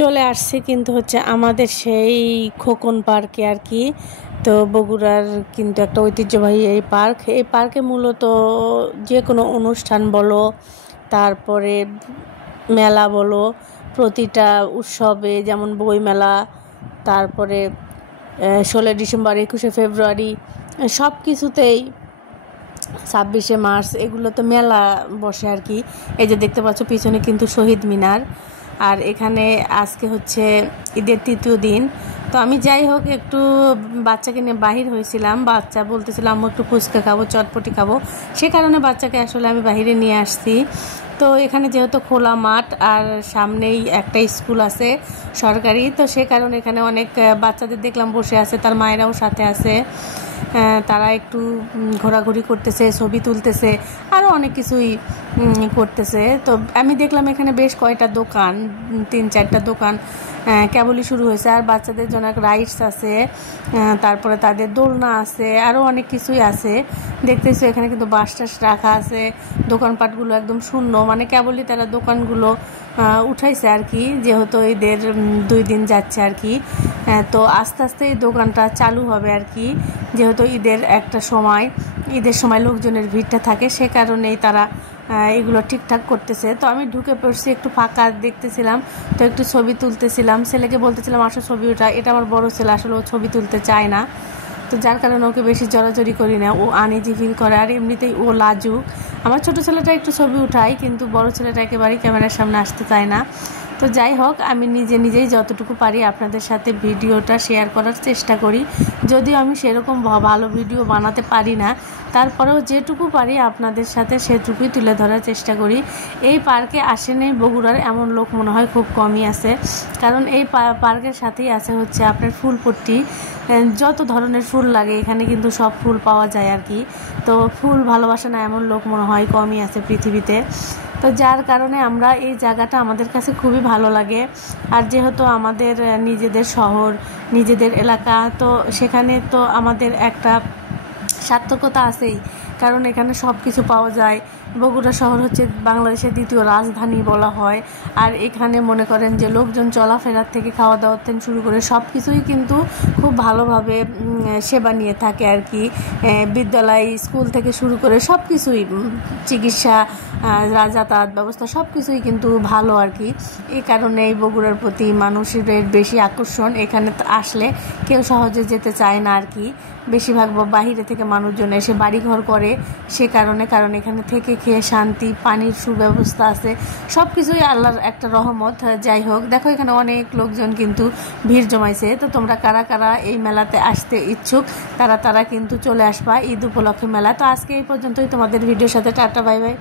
চলে আসছে কিন্তু হচ্ছে আমাদের সেই খোকন পার্কে আর কি। তো বগুড়ার কিন্তু একটা ঐতিহ্যবাহী এই পার্কে মূলত যে কোনো অনুষ্ঠান বলো, তারপরে মেলা বলো, প্রতিটা উৎসবে যেমন বই মেলা, তারপরে 16 ডিসেম্বর, 21শে ফেব্রুয়ারি, সব কিছুতেই 26শে মার্চ এগুলোতে মেলা বসে আর কি। এই যে দেখতে পাচ্ছ পিছনে কিন্তু শহীদ মিনার। আর এখানে আজকে হচ্ছে ঈদের 3য় দিন। তো আমি যাই হোক একটু বাচ্চাকে নিয়ে বাহির হয়েছিলাম। বাচ্চা বলতেছিলাম আমি একটু ফুচকা খাবো, চটপটি খাবো, সে কারণে বাচ্চাকে আসলে আমি বাহিরে নিয়ে আসছি। তো এখানে যেহেতু খোলা মাঠ আর সামনেই একটা স্কুল আছে সরকারি, তো সে কারণে এখানে অনেক বাচ্চাদের দেখলাম বসে আছে, তার মায়েরাও সাথে আছে। তারা একটু ঘোরাঘুরি করতেছে, ছবি তুলতেছে, আরও অনেক কিছুই করতেছে। তো আমি দেখলাম এখানে বেশ কয়টা দোকান, 3-4টা দোকান কেবলই শুরু হয়েছে। আর বাচ্চাদের জন্য এক রাইডস আছে, তারপরে তাদের দোলনা আছে, আরও অনেক কিছুই আছে। দেখতেছো এখানে কিন্তু বাস টাস রাখা আছে, দোকানপাটগুলো একদম শূন্য, মানে কেবলই তারা দোকানগুলো উঠাইছে আর কি, যেহেতু ঈদের 2 দিন যাচ্ছে আর কি। তো আস্তে আস্তে এই দোকানটা চালু হবে আর কি, যেহেতু ঈদের সময় লোকজনের ভিড়টা থাকে, সে কারণেই তারা এগুলো ঠিকঠাক করতেছে। তো আমি ঢুকে পড়ছি, একটু ফাঁকা দেখতেছিলাম, তো একটু ছবি তুলতেছিলাম। ছেলেকে বলতেছিলাম আসো ছবি ওঠা, এটা আমার বড় ছেলে, আসলে ও ছবি তুলতে চায় না, তো যার কারণে ওকে বেশি জড়াজড়ি করি না, ও আনইজি ফিল করে। আর এমনিতেই ও লাজুক। আমার ছোট ছেলেটা একটু ছবি উঠাই, কিন্তু বড় ছেলেটা একেবারেই ক্যামেরার সামনে আসতে চায় না। তো যাই হোক, আমি নিজেই যতটুকু পারি আপনাদের সাথে ভিডিওটা শেয়ার করার চেষ্টা করি। যদিও আমি সেরকম ভালো ভিডিও বানাতে পারি না, তারপরেও যেটুকু পারি আপনাদের সাথে সেটুকুই তুলে ধরার চেষ্টা করি। এই পার্কে আসেনি বগুড়ার এমন লোক মনে হয় খুব কমই আছে, কারণ এই পার্কের সাথেই আছে হচ্ছে আপনার ফুলপট্টি। যত ধরনের ফুল লাগে এখানে কিন্তু সব ফুল পাওয়া যায় আর কি। তো ফুল ভালোবাসে না এমন লোক মনে হয় কমই আছে পৃথিবীতে। তো যার কারণে আমরা এই জায়গাটা আমাদের কাছে খুবই ভালো লাগে। আর যেহেতু আমাদের নিজেদের শহর, নিজেদের এলাকা, তো সেখানে তো আমাদের একটা সার্থকতা আছেই, কারণ এখানে সব কিছু পাওয়া যায়। বগুড়া শহর হচ্ছে বাংলাদেশের 2য় রাজধানী বলা হয়। আর এখানে মনে করেন যে লোকজন চলাফেরার থেকে খাওয়া দাওয়ার থেকে শুরু করে সব কিছুই কিন্তু খুব ভালোভাবে সেবা নিয়ে থাকে আর কি। বিদ্যালয়, স্কুল থেকে শুরু করে সব কিছুই, চিকিৎসা, যাতায়াত ব্যবস্থা সব কিছুই কিন্তু ভালো আর কি। এই কারণে এই বগুড়ার প্রতি মানুষের বেশি আকর্ষণ। এখানে আসলে কেউ সহজে যেতে চায় না আর কি, বেশিরভাগ বাহিরে থেকে মানুষজন এসে বাড়িঘর করে, কারণ এখানে থেকে খেয়ে শান্তি, পানির সুব্যবস্থা আছে, সব কিছুই আল্লাহর একটা রহমত। যাই হোক, দেখো এখানে অনেক লোকজন কিন্তু ভিড় জমাইছে। তো তোমরা কারা কারা এই মেলাতে আসতে ইচ্ছুক তারা কিন্তু চলে আসবা ঈদ উপলক্ষে মেলা। তো আজকে এই পর্যন্তই, তোমাদের ভিডিওর সাথে টাটা, বাই বাই।